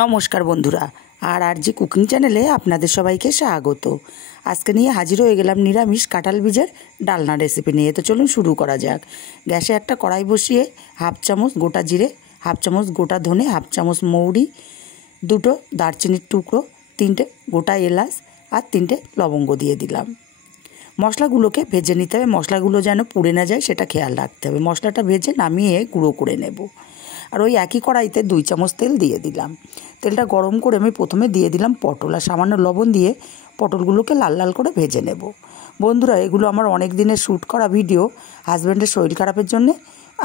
নমস্কার বন্ধুরা, আর জি কুকিং চ্যানেলে আপনাদের সবাইকে স্বাগত। আজকে নিয়ে হাজির হয়ে গেলাম নিরামিষ কাঁঠাল বীজের ডালনা রেসিপি নিয়ে। তো চলুন শুরু করা যাক। গ্যাসে একটা কড়াই বসিয়ে হাফ চামচ গোটা জিরে, হাফ চামচ গোটা ধনে, হাফ চামচ মৌরি, দুটো দারচিনির টুকরো, তিনটে গোটা এলাচ আর তিনটে লবঙ্গ দিয়ে দিলাম। মশলাগুলোকে ভেজে নিতে হবে। মশলাগুলো যেন পুড়ে না যায় সেটা খেয়াল রাখতে হবে। মশলাটা ভেজে নামিয়ে গুঁড়ো করে নেব। আর ওই একই কড়াইতে 2 চামচ তেল দিয়ে দিলাম। তেলটা গরম করে আমি প্রথমে দিয়ে দিলাম পটল আর সামান্য লবণ দিয়ে পটলগুলোকে লাল লাল করে ভেজে নেব। বন্ধুরা, এগুলো আমার অনেক দিনের শ্যুট করা ভিডিও। হাজব্যান্ডের শরীর খারাপের জন্যে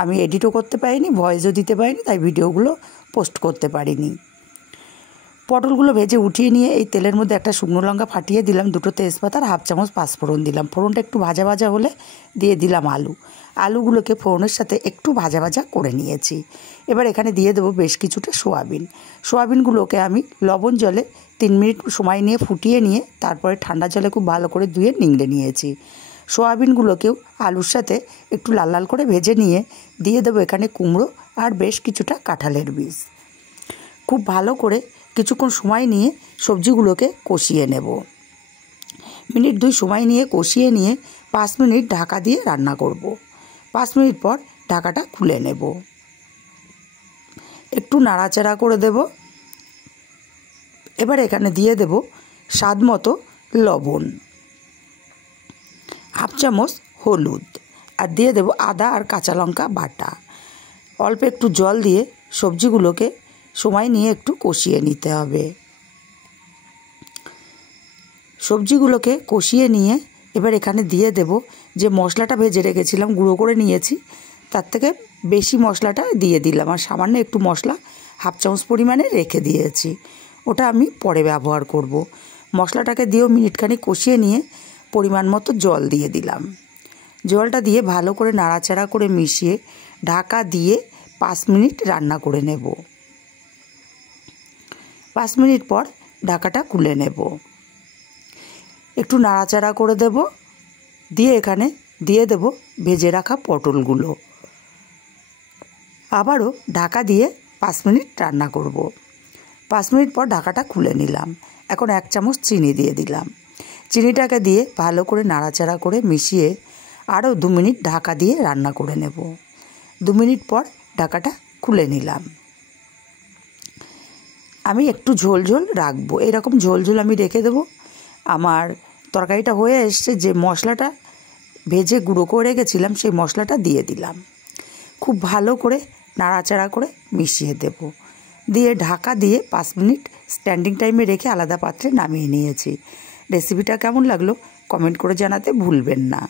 আমি এডিটও করতে পারিনি, ভয়েসও দিতে পারিনি, তাই ভিডিওগুলো পোস্ট করতে পারিনি। পটলগুলো ভেজে উঠিয়ে নিয়ে এই তেলের মধ্যে একটা শুকনো লঙ্কা ফাটিয়ে দিলাম, দুটো তেজপাতা আর হাফ চামচ পাঁচফোড়ন দিলাম। ফোড়নটা একটু ভাজা ভাজা হলে দিয়ে দিলাম আলুগুলোকে ফোড়নের সাথে একটু ভাজা ভাজা করে নিয়েছি। এবার এখানে দিয়ে দেবো বেশ কিছুটা সোয়াবিনগুলোকে আমি লবণ জলে 3 মিনিট সময় নিয়ে ফুটিয়ে নিয়ে তারপরে ঠান্ডা জলে খুব ভালো করে ধুয়ে নিংড়ে নিয়েছি। সোয়াবিনগুলোকেও আলুর সাথে একটু লাল লাল করে ভেজে নিয়ে দিয়ে দেবো এখানে কুমড়ো আর বেশ কিছুটা কাঁঠালের বীজ। খুব ভালো করে কিছুক্ষণ সময় নিয়ে সবজিগুলোকে কষিয়ে নেব। মিনিট 2 সময় নিয়ে কষিয়ে নিয়ে 5 মিনিট ঢাকা দিয়ে রান্না করব। 5 মিনিট পর ঢাকাটা খুলে নেব। একটু নাড়াচাড়া করে দেব। এবার এখানে দিয়ে দেব স্বাদ মতো লবণ, হাফ চামচ হলুদ আর দিয়ে দেব আদা আর কাঁচা লঙ্কা বাটা। অল্প একটু জল দিয়ে সবজিগুলোকে সময় নিয়ে একটু কষিয়ে নিতে হবে। সবজিগুলোকে কষিয়ে নিয়ে এবার এখানে দিয়ে দেব যে মশলাটা ভেজে রেখেছিলাম, গুঁড়ো করে নিয়েছি, তার থেকে বেশি মশলাটা দিয়ে দিলাম। আর সামান্য একটু মশলা হাফ চামচ পরিমাণে রেখে দিয়েছি, ওটা আমি পরে ব্যবহার করব। মশলাটাকে দিয়েও মিনিটখানি কষিয়ে নিয়ে পরিমাণ মতো জল দিয়ে দিলাম। জলটা দিয়ে ভালো করে নাড়াচাড়া করে মিশিয়ে ঢাকা দিয়ে 5 মিনিট রান্না করে নেব। 5 মিনিট পর ঢাকাটা খুলে নেব। একটু নাড়াচাড়া করে দেব, দিয়ে এখানে দিয়ে দেব ভেজে রাখা পটলগুলো। আবারও ঢাকা দিয়ে 5 মিনিট রান্না করব। 5 মিনিট পর ঢাকাটা খুলে নিলাম। এখন 1 চামচ চিনি দিয়ে দিলাম। চিনিটাকে দিয়ে ভালো করে নাড়াচাড়া করে মিশিয়ে আরও 2 মিনিট ঢাকা দিয়ে রান্না করে নেব। 2 মিনিট পর ঢাকাটা খুলে নিলাম। আমি একটু ঝোল ঝোল রাখবো, এরকম ঝোল ঝোল আমি রেখে দেবো। আমার তরকারিটা হয়ে এসছে। যে মশলাটা ভেজে গুঁড়ো করে রেখেছিলাম সেই মশলাটা দিয়ে দিলাম। খুব ভালো করে নাড়াচাড়া করে মিশিয়ে দেব। দিয়ে ঢাকা দিয়ে 5 মিনিট স্ট্যান্ডিং টাইমে রেখে আলাদা পাত্রে নামিয়ে নিয়েছি। রেসিপিটা কেমন লাগলো কমেন্ট করে জানাতে ভুলবেন না।